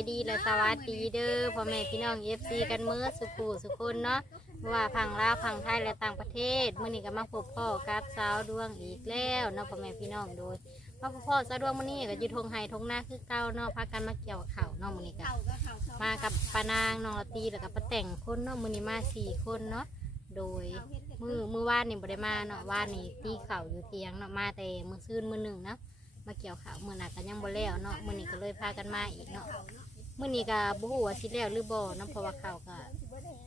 ายดีและสวัสดีเด้อพ่อแม่พี่น้องเอฟซีกันเมื่อสุขูสุคนเนาะว่าพังลาวพังไทยและต่างประเทศมื้อนี้ก็มาพบพ่อกับสาวดวงอีกแล้วเนาะพ่อแม่พี่น้องโดยมาพบพ่อสาวดวงมื้อนี้ก็อยู่ทงไห้ทงหน้าคือเก่าเนาะพากันมาเกี่ยวเข้าเนาะมื้อนี้ก็มากับปานางน้องละตีแล้วก็ป้าแต่งคนเนาะมื้อนี้มาสี่คนเนาะโดยมือมือว่านนี่บ่ได้มาเนาะว่านนี่ตีเข้าอยู่เทียงเนาะมาแต่มือซื่นมือหนึ่งเนาะมาเกี่ยวข้าวมือหนักก็ยังบ่แล้วเนาะมือนี้ก็เลยพากันมาอีกเนาะ มื้อนี้ก็บ่ฮู้ว่าสิแล้วหรือบ่เนาะเพราะว่าข้าวก็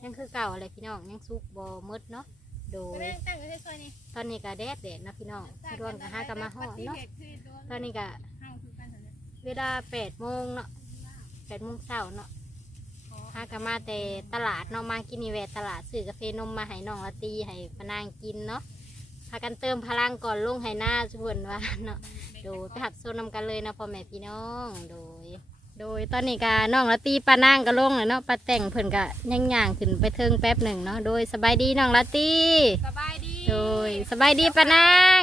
ยังคือเก่าอะไรพี่น้องยังสุกบ่หมดเนาะโดย ตั้งอยู่ซอยนี้ตอนนี้ก็แดดแดดนะพี่น้องรวนก็ห้ากันมาฮอดเนาะตอนนี้ก็เวลา8โมงเนาะ8โมงเช้าเนาะห้ากันมาแต่ตลาดเนาะมากินนี่แวะตลาดซื้อกาแฟนมมาให้น้องละตีให้ปานางกินเนาะพากันเติมพลังก่อนลงให้หน้าชวนว่าเนาะโดยไปหับโซนนำกันเลยนะพ่อแม่พี่น้องโดย โดยตอนนี้กาน้องละตีปานางก็ลงเลยเนาะปาแต่งเพิ่นก็ย่างย่างๆขึ้นไปเทิงแป๊บหนึ่งเนาะโดยสบายดีน้องละตีสบายดีโดยสบายดีปานาง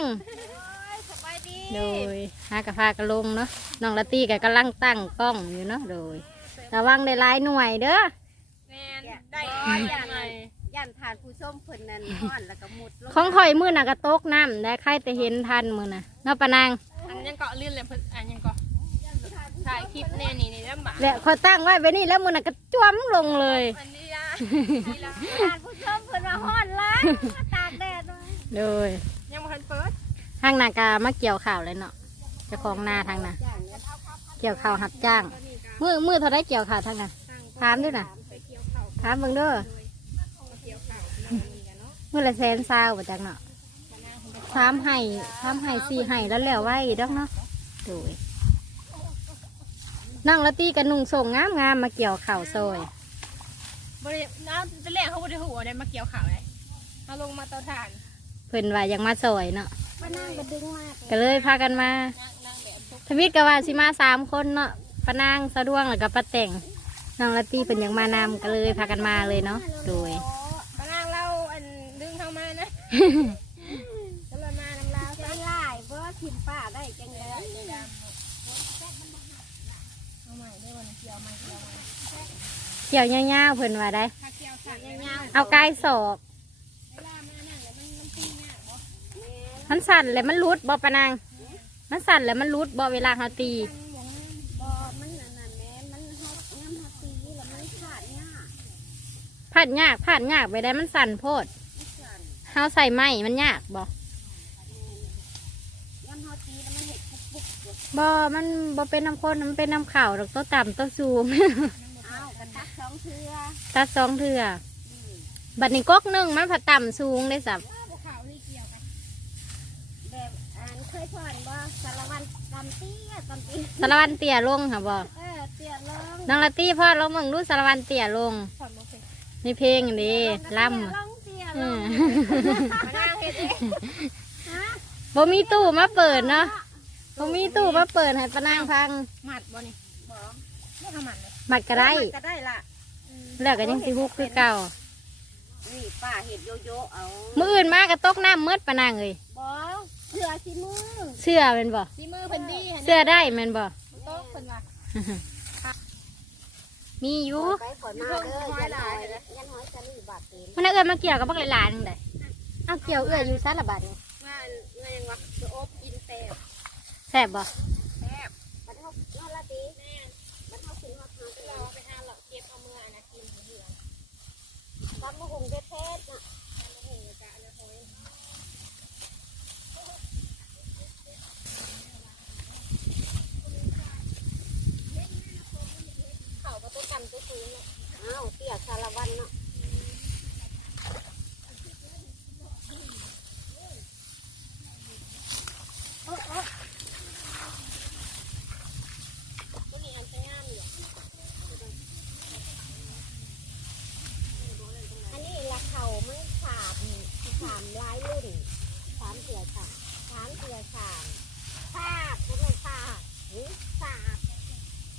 สบายดีโดยหากระพากันลงเนาะน้องละตีก็กำลังตั้งกล้องอยู่เนาะโดยระวังได้หลายหน่วยเด้อแมนได้ได้ยัยังนไงยันทานผู้ส้มเพิ่นนั่นห่อนแล้วก็มุดลงของข่อยมือน่ะก็ตกน้ำได้ใครแต่เห็นทันมือน่ะเนาะปานางอันยังเกาะลื่นเลยเพิ่นอันยังเกาะ ถ่ายคลิปเนี่ยนี่นี่ลำบากและขอยตั้งไว้ไปนี่แล้วมือน่ะก็จ้วมลงเลย อันนี้ละนี่ละทานผู้ส้มเพิ่นว่าห่อนล้างมาตากแดดเลยโดยยังบ่ทันเปิดทางนากามาเกี่ยวข่าวเลยเนาะเจ้าของนาทางนาเกี่ยวข่าวหับจ้าง มือมือเท่าได้เกี่ยวข่าวทางน่ะถามด้วยนะไปเกี่ยวข้าวถามเบิ่งเด้อมาเกี่ยวข้าวน้องนี่กันเนาะมือละแสนซาวบ่จักเนาะถามให้ถามให้สี่ให้แล้วแล้วไว้ดอกเนาะโดย นั่งละตีกันนุ่งส่งงามงามๆมาเกี่ยวข่าวซอยบ่ได้น้ำจะแรกเขาบ่ได้หัวได้มาเกี่ยวข้าวเลยเอาลงมาเตาถ่านเพิ่นว่ายังมาซอยเนาะมานั่งก็ดึงมากก็เลยพากันมานั่งนั่งแบบทุกทวิตก็ว่าสิมาสามคนเนาะปะนางสะดวงแล้วก็ปะแต่งน้องละตีเป็นยังมานำก็เลยพากันมาเลยเนาะโดย ปะนางเราอันดึงเข้ามานะแล้วเรามาน้ำลาว ใจร้ายเพราะว่าถิ่มป้าได้จังเลย เอาใหม่ได้วันเกี่ยวมาเกี่ยวมา เกี่ยวยาวๆเพิ่นว่าได้ ถ้าเกี่ยวสั่งยาวเอากายศอกเวลามานั่นแล้วมันมันตีเนี่ยบ่มันสั่นแล้วมันรุดบ่ปะนาง มันสั่นแล้วมันรุดบ่เวลาเขาตีบ่มันนั่นน่ะแม่มันฮอดน้ำฮอดตีแล้วมันขาดเนี่ยผ่านยากผ่านยากไปได้มันสั่นโพดมันสั่นเฮาใส่ไม้มันยากบ่ย่ำฮอดตีแล้วมันเห็ดปุ๊บปุ๊บปุ๊บบ่มันบ่เป็นน้ำข้นมันเป็นน้ำข่าวดอกตัวต่ำตัวสูง องเทือตัดสองเถื่ออืมบัดนี้ก๊กหนึ่งมันผัดต่ำสูงได้สับว่าพวกเขานี่เกี่ยวกันแบบอ่านเคยสอนบ่สารวันตำเตี้ยตำเตี้ยสารวันเตี่ยลงค่ะบ่เออเตี้ยลงน้องละตี้พ่อเราเมืองดูสารวันเตี่ยลงผ่อนโมเสกในเพลงนี้ล่ำลงเตี้ยลอืงมมานั่งเฮ็ดเองฮะบ่มีตู้มาเปิดเนาะบ่มีตู้มาเปิดให้ปะนางพังหมัดบ่นี่บ่ไม่ทำหมัดเลยบัดก็ได้ก็ได้ละ แล้วก็ยังสิฮุกคือเก่านี่ป้าเห็ดโยโย่เอามื้ออื่นมาก็ตกน้ำมืดปะนางเอ้ยบ่เสือขี้มือเสื้อเป็นบ่ที่มือเพิ่นดีเสื้อได้แม่นบ่โต๊ะเพิ่นว่ามีอยู่ไปก่อนมาเด้อยันหอยยันหอยจะรีบาดตีนมันเอาเอื้อมาเกี่ยวกับบักหลานนึงได้เอาเกี่ยวเอื้ออยู่ซะละบาดนี่งานงานยังวะจะอบกินแซ่บแซ่บบ่ แซ่บ บัดเฮาเฮาละตีบัดเฮาขึ้นฮอดหา เราไปหาหลอกเก็บเอามืออันนะกินเหลือ ตำ สามเสือสามสาบคุณแม่าบหูสาบ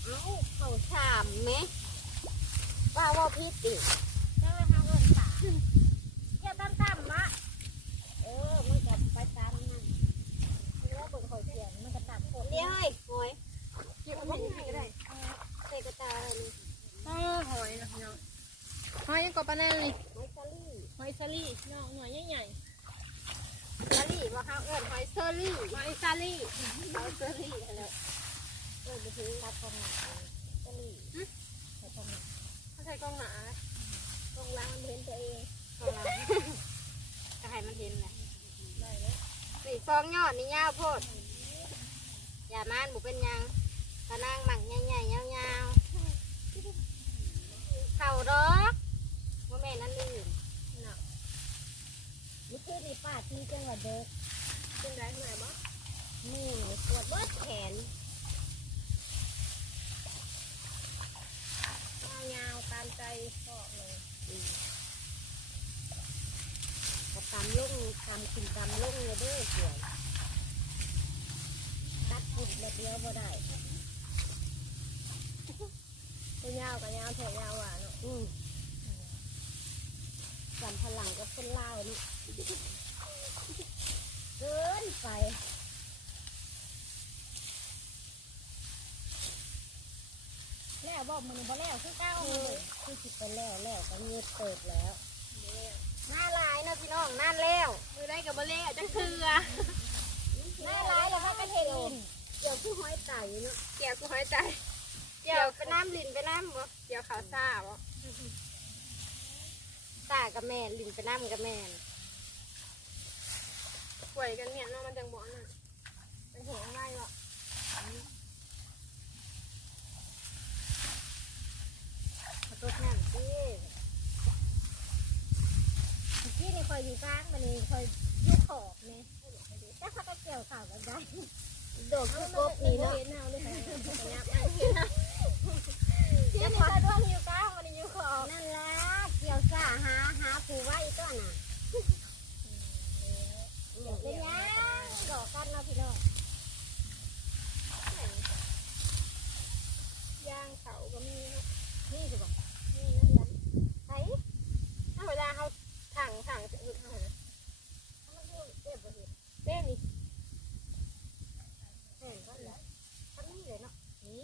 เอาเขาสามไหมว่าว่าพี่ติก็เลยทำเงิสามเจ้าต้มต้มมะเออมันกัไปตามนั่นคือว่าเบิ่งอยเสียงมันกับตามคนเลอยเนไหนก็ได้ายหอยเนาะปลาแน่เลยหอยซาลี่หอยซาลี่เนาะหน่วยใหญ่ ซาลี่ว่าเขาเอิ้นหอยเซอรี่ๆหอยซาลี่หอยเซอรี่อะไรเออไปถึงรับความหมายซาลี่ใส่ความหมายเขาใช้กล้องหนาตรงล่างมันเห็นตัวเองของเราก็ให้มันเห็นแหละได้เลยนี่ซองยอดนี่ยาวโพดอย่ามานบุเป็นหยังตะนางหมักใหญ่ๆยาวๆเข่าดอกว่าแม่นั่นลืมเนาะ นี่คือในป่าที่จังหวัดเด็กเป็นได้เท่าไหร่บ้างมือปวดเบิดแขนยาวๆตามใจก็เลยก็ตามลุ่งตามขึ้นตามลุ่งเลยเด้อเกี่ยวตัดขุดแบบเดียวบ่ได้ตัวยาวกับยาวถั่วยาวหวานเนาะอืมจำพลังกับคนเล่าวนี่เกินไปแล้วบอกมันบ่แล้วคือเก้าเลยคือสิไปแล้วแล้วก็เงียบเปิดแล้วหน้าลายเนาะพี่น้องนั่นแล้วมือได้กับมาเล่จังคือหน้าร้ายแล้วก็เห็นลินเดี๋ยวคือห้อยไต่เนาะเกี่ยวกูหายใจเกี่ยวไปน้ำลินไปน้ำบ่เกี่ยวขาซ่าบ่ตากับแม่นลินไปน้ำกับแม่ นป่วยกันเนี่ยเนาะมันจังบ่น่ะเป็นหัวง่ายบ่ขอโทษนั่นสิที่นี่คอยอยู่กลางมันนี่คอยยุกขอบเนี่ยแต่เขาก็เกี่ยวข่าวกันได้โดดคือกบนี่เนาะเห็นเอาเลยค่ะยับที่นี่ก็ร่วมอยู่กลางมันนี่อยู่ขอบนั่นแหละเกี่ยวซ่าหาหาผูไว้ตัวน่ะ เป็นยังดอกกันเนาะพี่น้อง ย่างเขาก็มีเนาะ นี่สิบอก นี่นะเดือน ไอ้ ถ้าเวลาเขาถังถังจะอึดเท่าไหร่นะ มันอยู่เจ็บบ่เห็น เต้นนี่ เห็นก็เลยทำนี่เลยเนาะนี่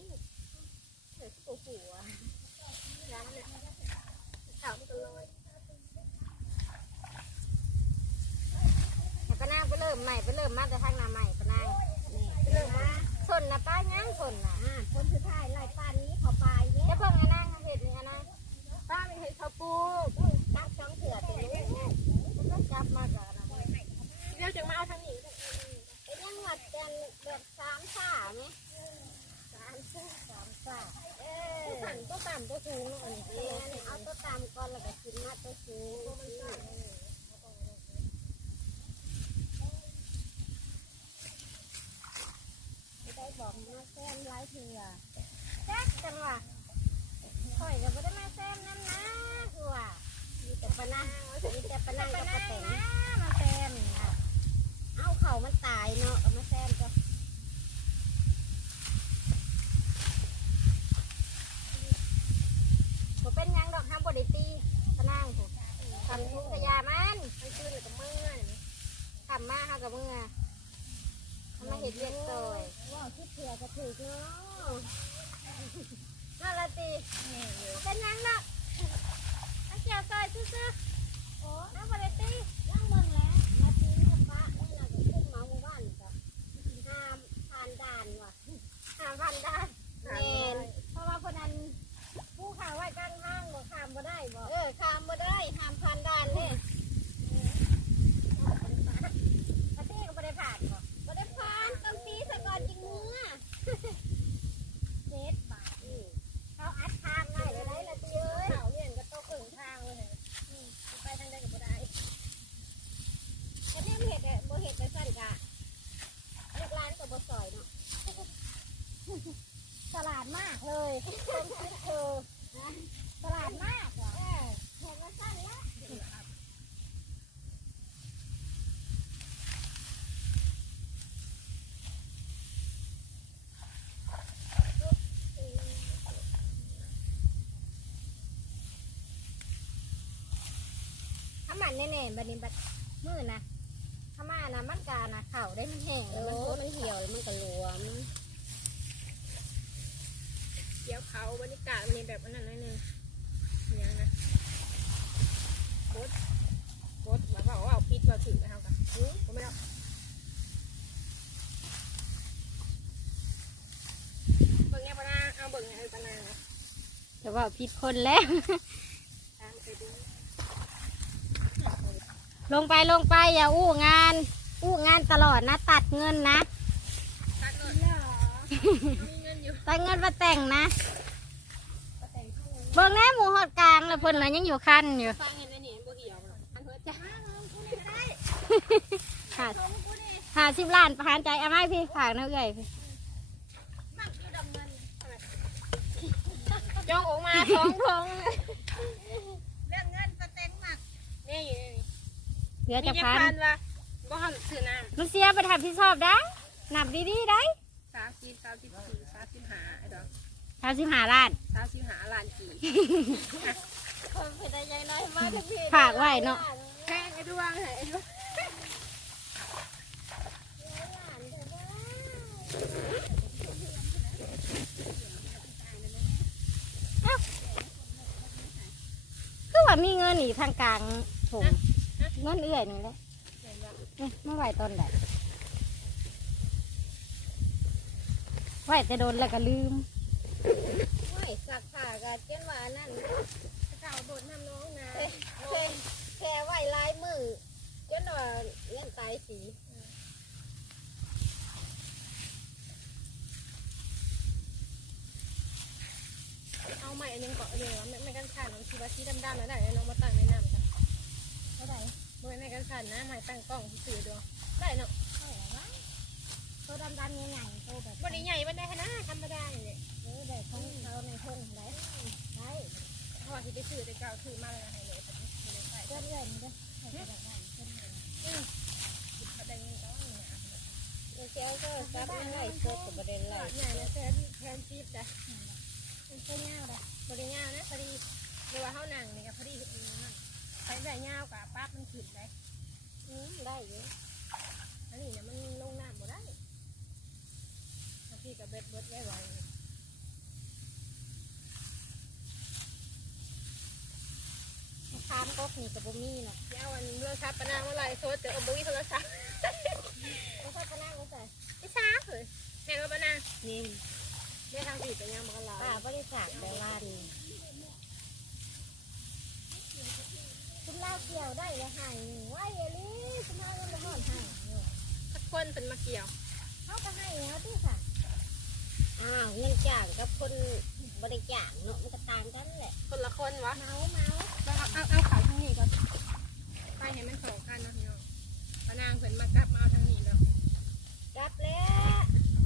เดี๋ยวตัวหัวย่างเนี่ยขาวมันก็ลอย ให้ปะนางไปเริ่มใหม่ไปเริ่มมาแต่ทางหน้าใหม่ปะนาง นี่ เริ่มมาสนนะป้ายังสนนะ อ่าคนสุดท้ายไล่ปานนี้เขาไปเนี่ย จะเพิ่งไอ้นางเห็ดนี่ไอ้นาง ป้ามีเห็ดข้าวปู ตั้งสองเถื่อตีนี้ มันก็จับมากับอันนั้น เดี๋ยวจะมาเอาทางนี้ เป็นยังหวัดกันแบบสามขาไหมสามขาสามขาเออ ตัวสั่นตัวต่ำตัวสูงเนาะอันนี้ เนี่ยเอาตัวตามก่อนแล้วก็กินมาตัวสูงไม่ได้บอกมาแซมไล่เถื่อ แจ๊กจังหวะ ข่อยก็ไม่ได้มาแซมนั่นนะคือว่ามีแต่ปะนังมีแต่ปะนังกับปะแต่ง นะมาแซมนะ เอาเข่า มันตายเนาะก็มาแซมก็ผมเป็นหยังดอกห้ามบไดิตีปะนางผมทำทุกขยามันมันคือเลยกับมือนี่ทำมาห้ากับมึงอะทำมาเห็ดเรียกซอยว่าที่เถื่อก็ถือเนาะนั่นละตีบ่เป็นหยังดอกเอาเกี่ยวซอยซื่อโอ้น้ำบริตีย่างเมืองแล้วนาทีนี้ฟ้านี่น่าจะขึ้นมาหมู่บ้านจ้ะห้ามผ่านด่านว่ะ ๆห้ามพันได้แมนเพราะว่าคนนั้นผู้ข่าวไว้กลางทางบอกข้ามบ่ได้บอกเออข้ามบ่ได้ห้ามพันด้านเลย ประเทศก็บ่ได้ผ่านบอก บ่ได้ผ่านต้องตีซะก่อนจริงเมื่อ เจ็ดบาทนี่เขาอัดทางง่ายเลยได้ละตีเอ้ย เขาเนี่ยก็ต้องเอิ่งทางเลยไปทางใดก็บ่ได้ ไอ้เนี่ยเห็ดอะบ่เห็ดแต่สั้นกะลูกหลานก็บ่ซอยเนาะตลาดมากเลยต้นคิดเธอนะตลาดมากว่ะเออเห็นว่าสั้นละ ถ้ามันแน่ๆบัดนี้บัดมือนะถ้ามานะมันกานะเข่าได้มันแห้งเอแล้วมันอพุดมันเหี่ยวแล้วมันก็หลวมเกี่ยวเขาบรรยากาศมันแบบนั้นนั่นนึงอย่างนะดโคตรมาบอกว่าเอาพิษมาถือนะครับกันผมไม่เอาเบิ่งเนี่ยปะนาเอาเบิ่งเนี่ยปะนาแต่ว่าผิดคนแล้วตามไปดู ลงไปลงไปอย่าอู้งาน อู้งานตลอดนะ ตัดเงินนะ ตัดเงินเหรอมีเงินอยู่ตัดเงินมาแต่งนะก็แต่งเข้าเลยเบิ่งแน่หมูหอดกลางแล้วเพิ่นน่ะยังอยู่คันอยู่ฟังเห็นได้หนิบ่เหี่ยวหรอกอันเพื่อจ้าหาหาสิบล้านประหารใจเอาไม้พี่ฝากนะเอ้ยพี่จ้องออกมาท้องท้อง เรื่องเงินสเต็งหมัก นี่อยู่นี่ เหลือมีจะจะพัพันนว่าบ่ทำซื้อน้มันเสียไปทำพี่ชอบได้นับดีๆได้ำสามสิบสามสิบสี่สามสิบห้าไอ้ดอกทำสิบหาล้านสามสิบห้าล้านกี่ คนเป็นได้ยังน้อยมาทั้งพี่ฝากไว้เนาะแพงไอ้ดวงไอ้ดวงคือว่ามีเงินอีกทางกลางผม เงินเอื้อยนี่แหละเอ๊ะไม่ไหวตอนไหนไหวแต่โดนแล้วก็ลืมไม่สักผ้าก็เจ้นว่านั่นเจ้าโดดน้ำน้องนะเคยแค่ไหวลายมือเจ้นว่าเงินตายสีเอาใหม่อันนึงก่อนเลยว่าไม่กันขาดน้องชีวาชีดำๆแล้วได้น้องมาตั้งในน้ำจ้ะเท่าไหร่ บ่ไม่กันขาดนะใหม่ตั้งกล้องสื่อดูได้เนาะเท่าไหร่วะตัวดำดำใหญ่ๆตัวแบบบ่ได้ใหญ่บ่ได้ขนาดธรรมดานี่แหละเออได้ของเขาในเพิ่นได้ได้เพราะว่าที่ไปซื้อแต่เก่าซื้อมาแล้วให้เลยแต่ไม่ได้ใส่เพื่อนเรื่อยนี่เด้อให้ไปได้เพื่อนเรื่อยก็ได้เงินก็ว่าเนี่ยเดี๋ยวเจ้าก็ซับไม่ได้โคตรกับประเด็นไรใหญ่นะแทนแทนชีพจ้ะมันก็ยากเลยบริยาวนะพอดีเดี๋ยวว่าเขาหนังนี่ก็พอดี ใช้แบบยาวกับปั๊บมันขึ้นได้อืมได้อยู่อันนี้เนี่ยมันลงน้ำหมดได้บางทีกับเบ็ดเบ็ดไว้ไว้ทานกบนี่กับบ่มีเนาะยาวอันเรื่องชับปะนางเมื่อไรโซดเจอเอาบุ้ยโทรศัพท์เขาค่อยไปนั่งใส่ไม่ช้าเลยแม่ก็ปะนางนี่ได้ทางสีเป็นยังมันก็ลาป้าบริษัทแต่ว่านี่คุณลา เกี่ยวได้เลยหายไว้เอลี่คุณลาเงินไปห่อนหายสักคนเป็นมาเกี่ยวเขาก็ให้แล้วที่ค่ะอ้าวเงินจ่างกับคนบริจาคเนาะมันก็ต่างกันแหละคนละคนวะเมาเมาเอาเอาเอาขาวทางนี้ก่อนไปเห็นมันสองกันนะพี่น้องปะนางเพิ่นมากลับมาเอาทางนี้แล้วกลับแล้ว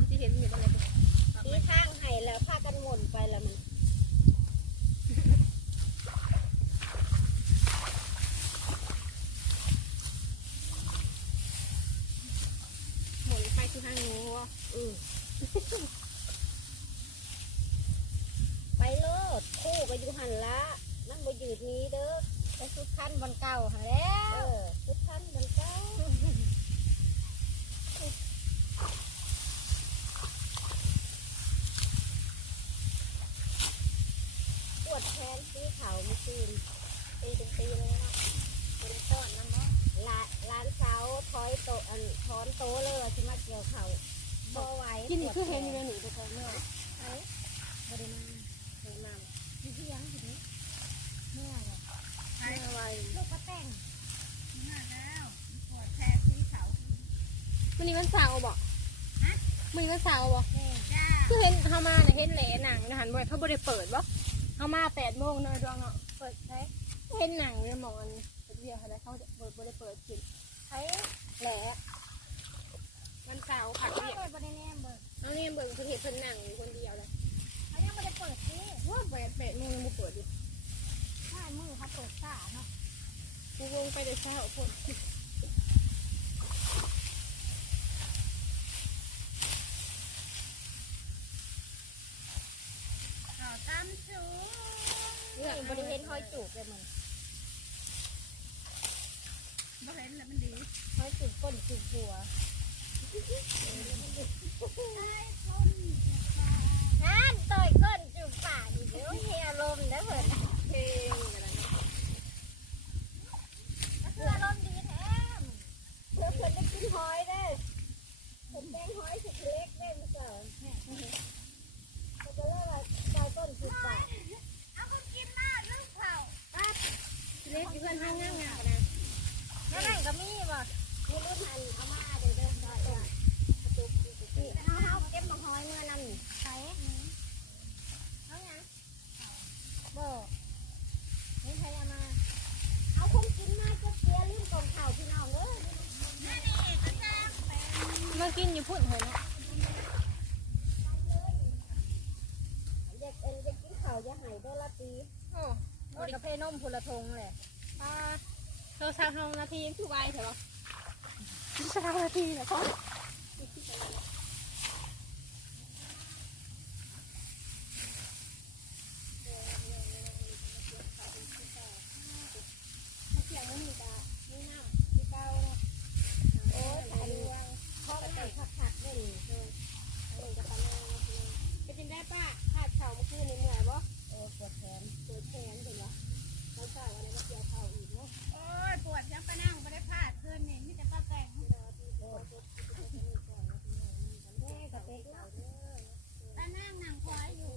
ที่เห็นมีอะไรบ้างตีข้างให้แล้วพากันหมุนไปแล้วมัน หมุนไปคือทางนู้นวะอืมไปโลดคู่ไปอยู่หันละมันบ่ยืดหนี้เด้อไปสุดคันบนเก่าหาแล้วเออทุกท่านมันก็ปวดแขนสีเขาเมื่อคืนตีเป็นตีเลยเนาะเป็นต้น น้ำเนาะลาร้านเช้าถอยโตอันถอนโตเลยว่าสิมาเกี่ยวเขาบ่ไหวกินนี่คือเห็นอยู่ในหนูแต่ก่อนเนาะเอ้ยบ่ได้มาเห็นมาอยู่ที่ยังอยู่นี่เมื่อไหร่ใช่อะไรลูกก็แต่งมันนี่มันสาวบอกมันนี่มันสาวบอกแม่คือเห็นเขามาเนี่ยเห็นแหล่หนังนะหันบ่อยเขาบ่ได้เปิดบ่เขามาแปดโมงเนอะดวงเนาะเปิดใช้เห็นหนังเนี่ยมองอัน เดียวอะไรเขาจะบ่บ่ได้เปิดกินใช้แหล่มันสาวผักเปียวเปิดประเนแน่เบิกเอาเนี่ยเบิ่งคือเห็นเพิ่นหนังอยู่คนเดียวเลยเขายังไม่ได้เปิดสิว่าแปดแปดโมงยังบ่เปิดอยู่ถ้ามือเขาเปิดซ่าเนาะกูวงไปแต่เช้าพุ่นตามสูนี่บริเวณห้อยจูบเลยมัน บเห็นแล้วมันดีเขาจุดก้นสุดหัวนั่นต่อยก้นจุดปากอีเดี๋ยวเฮียลมนะเพื่นเพลงเพื่อลมดีแท้เพื่อเพิ่นได้กินหอยได้ผมแดงหอยสุกเล็กได้มั้งเจ้าเขาจะเล่าว่าต่อยก้นจุดปากเอาคนกินมากลูกเผาครับเล็กอยู่เพื่อนห้างง่าย นั่นก็มีบ่มีรุ่นอันเอามาเดี๋ยวเดินต่อตัวนี่เเฮาเก็บบักอยเมื่อนำนี่ใส่เอาหยังบ่นี่ใครเอามาเอาคงกินมาจะเสียลืมกล่องข้าวพี่น้องเด้อมากินอยู่พุ่นเหรอเนาะอยากเอ็นอยกินข่าวอยากให้ด้อละตีโอ้บ่กระเพนมพุละทงเลยอ่า โทรศัพท์ทำนาทีคือไวเถอะสามนาทีเหรอพ่อ เสียงมันมีตาไม่น้ำที่เก้าเนาะ โอ้ยอันนี้พ่อก็ให้คักๆเลยนี่เอออันนี้ก็ปลาหน้าเนาะพี่น้อง ไปกินได้ป้าขาดเข่าเมื่อคืนนี่เหนื่อยบ่ เออปวดแขน ปวดแขนเห็นบ่เขาเข่าอะไรมาเกี่ยวเข่าอีกเนาะโอ้ยปวดยังไปนั่งไม่ได้พลาดคืนนี่มีแต่ป้าแตง แม่กระเตกเอาเด้อ ป้านั่งนั่งคอยอยู่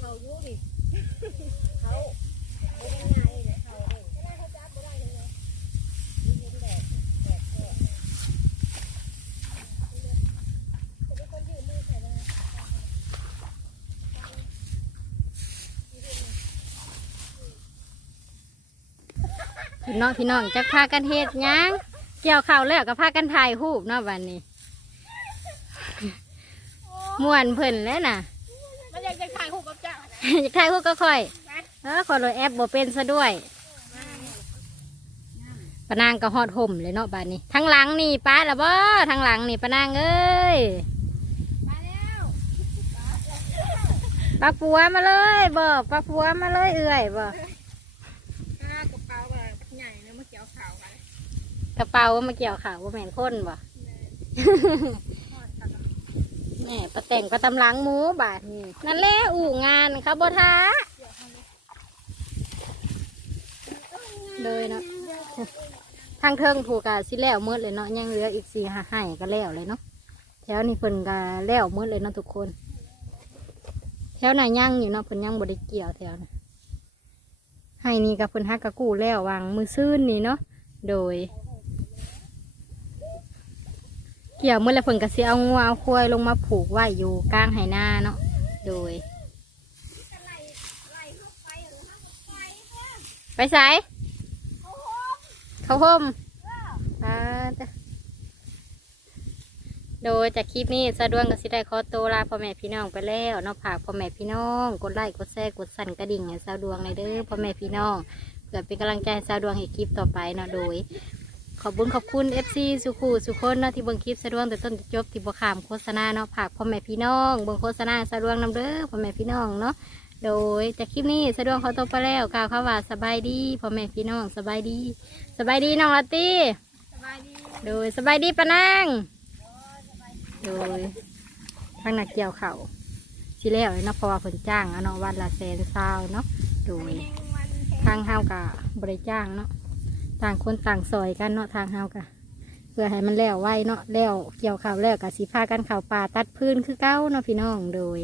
เขาอยู่ดิเขาไม่ได้ง่ายเลยเขาเลยไม่ได้เขาจับไม่ได้เลยนี่เห็นแดดแดดแดดจะมีคนยืนมือใส่เลย พี่น้องพี่น้องจะพากันเฮ็ดหยังเกี่ยวข้าวแล้วก็พากันถ่ายรูปเนาะวันนี้ม่วนเพิ่นแล้วน่ะมันอยากจะขายหูกับเจ้าอยากถ่ายรูปก็ค่อยเออขอโหลดแอปบ่เป็นซะด้วยปะนางก็ฮอดห่มเลยเนาะบ้านนี้ทั้งหลังนี่ป้าละบ่ทั้งหลังนี่ปะนางเอ้ยมาแล้วปักปัวมาเลยบ่ปักปัวมาเลยเอื่อยบ่ กระเป๋าแบบใหญ่เลยมาเกี่ยวข่าวกัน กระเป๋ามาเกี่ยวข่าวว่าแม่นคนบ่แหม่ประแต่งประตำหลังหมูบาทนี่นั่นแหละอู่งานเขาบ่ท้าเลยเนาะทางเทิงถูกกะสิแล้วหมืดเลยเนาะยังเหลืออีกสี่ห้าให้ก็แล้วเลยเนาะแถวนี้เพิ่นก็แล้วหมืดเลยเนาะทุกคนแถวไหนยังอยู่เนาะเพิ่นยังบ่ได้เกี่ยวแถวนะให้นี่กับเพิ่นฮักกะกู้แล้ววางมือซื่นนี่เนาะโดย เกี่ยวเมื่อไรเพิ่นก็สิเอางัวเอาควายลงมาผูกไว้อยู่กลางไหนาเนาะโดย ไปใส่เขาห่มอ่าโดยจากคลิปนี้สะดวงกับสิได้ขอตัวลาพ่อแม่พี่น้องไปแล้วเนาะฝากพ่อแม่พี่น้องกดไลค์กดแชร์กดสั่นกระดิ่งให้สะดวงในอยเด้อพ่อแม่พี่น้องเพื่อเป็นกำลังใจให้สะดวงให้คลิปต่อไปเนาะโดย ขอบคุญขอบคุณ FC สุขูสุคนเนาะที่เบิ่งคลิปสะดวงแต่ต้นจนจบที่บ่ขามโฆษณาเนาะฝากพ่อแม่พี่น้องเบิ่งโฆษณาสะดวงนำเด้อพ่อแม่พี่น้องเนาะโดยจากคลิปนี้สะดวงขอตัวไปแล้วกล่าวคำว่าสบายดีพ่อแม่พี่น้องสบายดี สบายดีน้องลาตี้สบายดีโดยสบายดีปะนางโดยทางนักเกี่ยวเขาวสิแล้วเลยเนาะเพราะว่าผลจ้างเอาเนาะวันละแสนซาวเนาะโดยแห่งวันแห่งทางเฮากะบริจ้างเนาะ ต่างคนต่างซอยกันเนาะทางเฮากะเพื่อให้มันแล้วไวเนาะแล้วเกี่ยวข้าวแล้วกะสีผ้ากันข่าวป่าตัดพื้นคือเก้าเนาะพี่น้องโดย